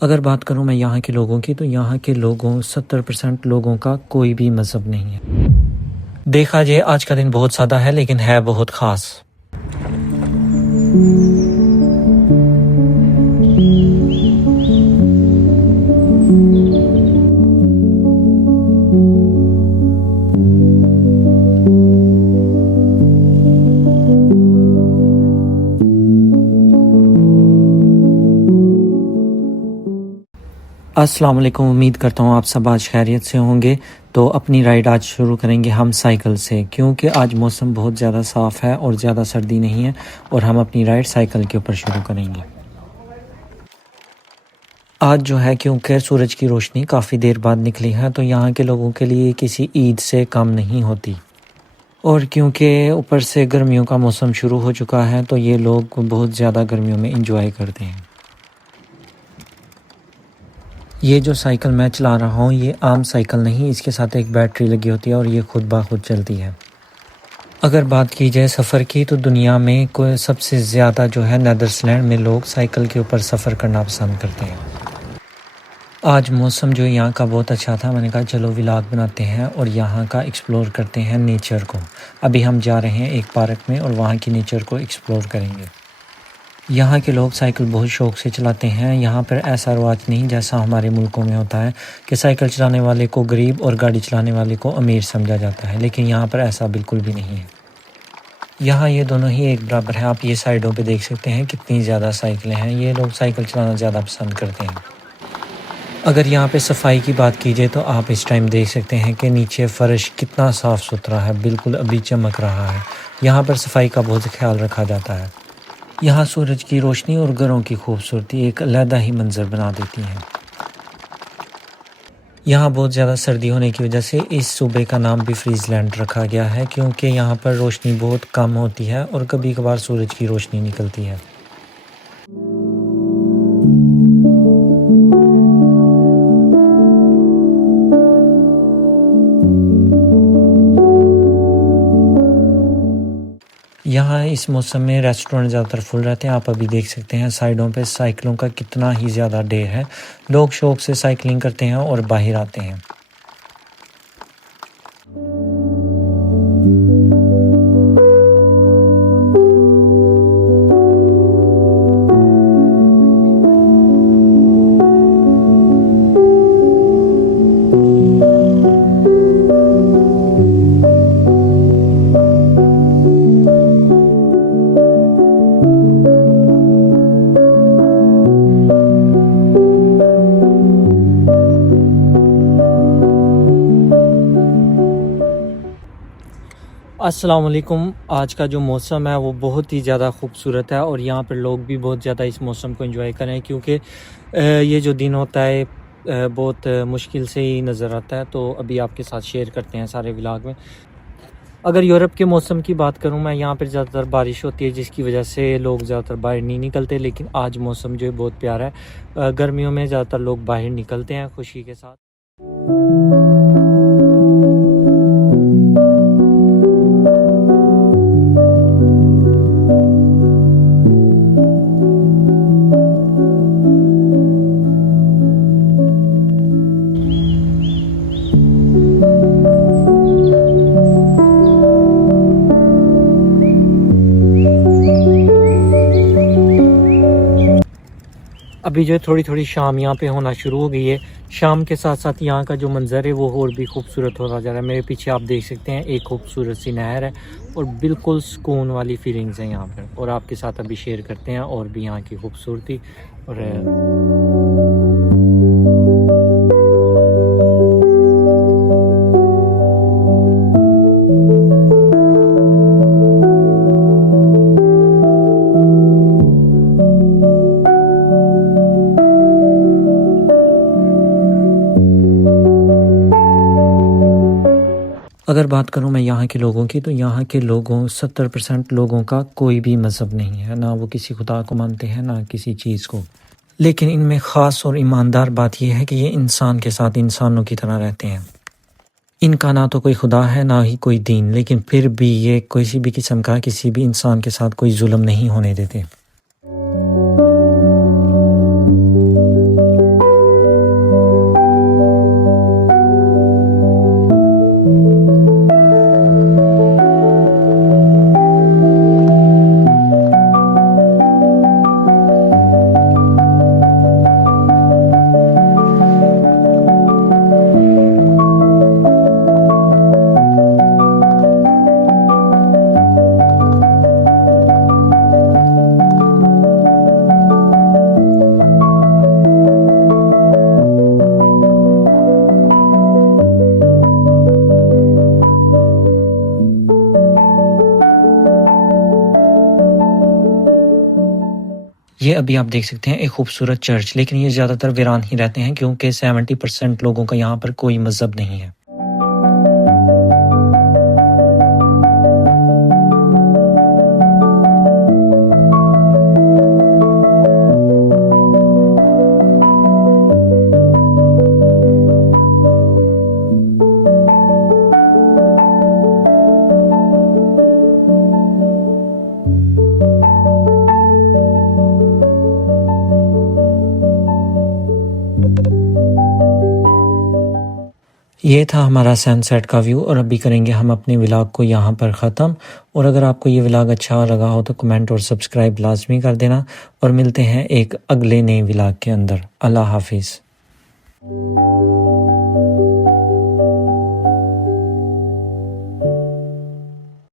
अगर बात करूँ मैं यहाँ के लोगों की, तो यहाँ के लोगों 70% लोगों का कोई भी मज़हब नहीं है। देखा जाए आज का दिन बहुत सादा है लेकिन है बहुत ख़ास। अस्सलाम वालेकुम, उम्मीद करता हूँ आप सब आज खैरियत से होंगे। तो अपनी राइड आज शुरू करेंगे हम साइकिल से, क्योंकि आज मौसम बहुत ज़्यादा साफ़ है और ज़्यादा सर्दी नहीं है और हम अपनी राइड साइकिल के ऊपर शुरू करेंगे। आज जो है क्योंकि सूरज की रोशनी काफ़ी देर बाद निकली है, तो यहाँ के लोगों के लिए किसी ईद से कम नहीं होती। और क्योंकि ऊपर से गर्मियों का मौसम शुरू हो चुका है, तो ये लोग बहुत ज़्यादा गर्मियों में इंजॉय करते हैं। ये जो साइकिल मैं चला रहा हूँ ये आम साइकिल नहीं, इसके साथ एक बैटरी लगी होती है और ये खुद ब खुद चलती है। अगर बात की जाए सफ़र की, तो दुनिया में कोई सबसे ज़्यादा जो है नीदरलैंड में लोग साइकिल के ऊपर सफ़र करना पसंद करते हैं। आज मौसम जो यहाँ का बहुत अच्छा था, मैंने कहा चलो व्लॉग बनाते हैं और यहाँ का एक्सप्लोर करते हैं नेचर को। अभी हम जा रहे हैं एक पार्क में और वहाँ की नेचर को एक्सप्लोर करेंगे। यहाँ के लोग साइकिल बहुत शौक़ से चलाते हैं। यहाँ पर ऐसा रिवाज नहीं जैसा हमारे मुल्कों में होता है कि साइकिल चलाने वाले को गरीब और गाड़ी चलाने वाले को अमीर समझा जाता है, लेकिन यहाँ पर ऐसा बिल्कुल भी नहीं है। यहाँ ये दोनों ही एक बराबर हैं। आप ये साइडों पे देख सकते हैं कितनी ज़्यादा साइकिलें हैं। ये लोग साइकिल चलाना ज़्यादा पसंद करते हैं। अगर यहाँ पे सफाई की बात की जाए, तो आप इस टाइम देख सकते हैं कि नीचे फ़र्श कितना साफ़ सुथरा है, बिल्कुल अभी चमक रहा है। यहाँ पर सफाई का बहुत ख्याल रखा जाता है। यहाँ सूरज की रोशनी और घरों की खूबसूरती एक अलग ही मंजर बना देती है। यहाँ बहुत ज़्यादा सर्दी होने की वजह से इस सूबे का नाम भी फ्रीजलैंड रखा गया है, क्योंकि यहाँ पर रोशनी बहुत कम होती है और कभी कभार सूरज की रोशनी निकलती है। यहाँ इस मौसम में रेस्टोरेंट ज़्यादातर फुल रहते हैं। आप अभी देख सकते हैं साइडों पे साइकिलों का कितना ही ज़्यादा ढेर है। लोग शौक़ से साइकिलिंग करते हैं और बाहर आते हैं। अस्सलाम वालेकुम। आज का जो मौसम है वो बहुत ही ज़्यादा खूबसूरत है और यहाँ पर लोग भी बहुत ज़्यादा इस मौसम को एंजॉय करें, क्योंकि ये जो दिन होता है बहुत मुश्किल से ही नज़र आता है। तो अभी आपके साथ शेयर करते हैं सारे व्लॉग में। अगर यूरोप के मौसम की बात करूँ मैं, यहाँ पर ज़्यादातर बारिश होती है, जिसकी वजह से लोग ज़्यादातर बाहर नहीं निकलते। लेकिन आज मौसम जो है बहुत प्यारा है। गर्मियों में ज़्यादातर लोग बाहर निकलते हैं खुशी के साथ। अभी जो थोड़ी थोड़ी शाम यहाँ पे होना शुरू हो गई है। शाम के साथ साथ यहाँ का जो मंज़र है वो और भी खूबसूरत होता जा रहा है। मेरे पीछे आप देख सकते हैं एक खूबसूरत सी नहर है और बिल्कुल सुकून वाली फीलिंग्स हैं यहाँ पर। और आपके साथ अभी शेयर करते हैं और भी यहाँ की खूबसूरती। और अगर बात करूँ मैं यहाँ के लोगों की, तो यहाँ के लोगों 70% लोगों का कोई भी मज़हब नहीं है। ना वो किसी खुदा को मानते हैं ना किसी चीज़ को। लेकिन इनमें ख़ास और ईमानदार बात यह है कि ये इंसान के साथ इंसानों की तरह रहते हैं। इनका ना तो कोई खुदा है ना ही कोई दीन, लेकिन फिर भी ये किसी भी किस्म का किसी भी इंसान के साथ कोई जुल्म नहीं होने देते। ये अभी आप देख सकते हैं एक खूबसूरत चर्च, लेकिन ये ज़्यादातर वीरान ही रहते हैं क्योंकि 70% लोगों का यहाँ पर कोई मज़हब नहीं है। ये था हमारा सनसेट का व्यू और अभी करेंगे हम अपने व्लॉग को यहाँ पर ख़त्म। और अगर आपको ये व्लॉग अच्छा लगा हो तो कमेंट और सब्सक्राइब लाजमी कर देना और मिलते हैं एक अगले नए व्लॉग के अंदर। अल्लाह हाफिज़।